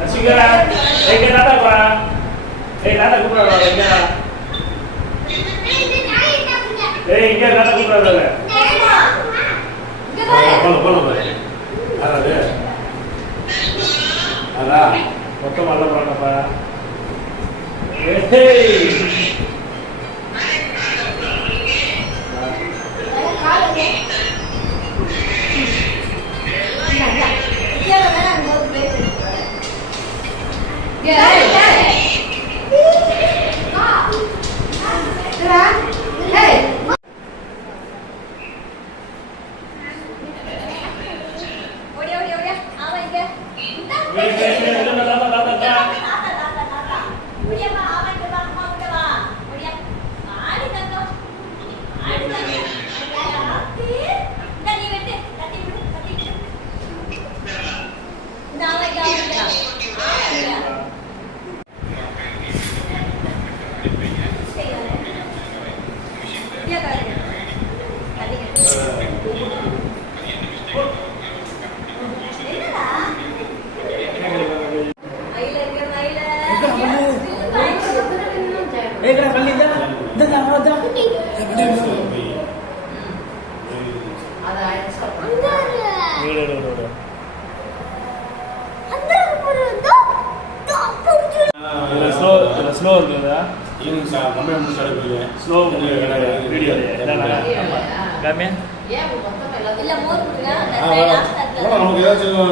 ரசிகரா எங்க தாத்தா பா ஏய் தாத்தா கூப்பிடுறா எங்க ஏய் இங்க தாத்தா கூப்பிடுறாரு போல போல போல அதாவது அதான். மொத்தம் அல்ல போறாங்கப்பா. ஏய். ஏய் ஸ்லோ இருக்குதா? Slow video. காமியா நமக்கு ஏதாச்சும்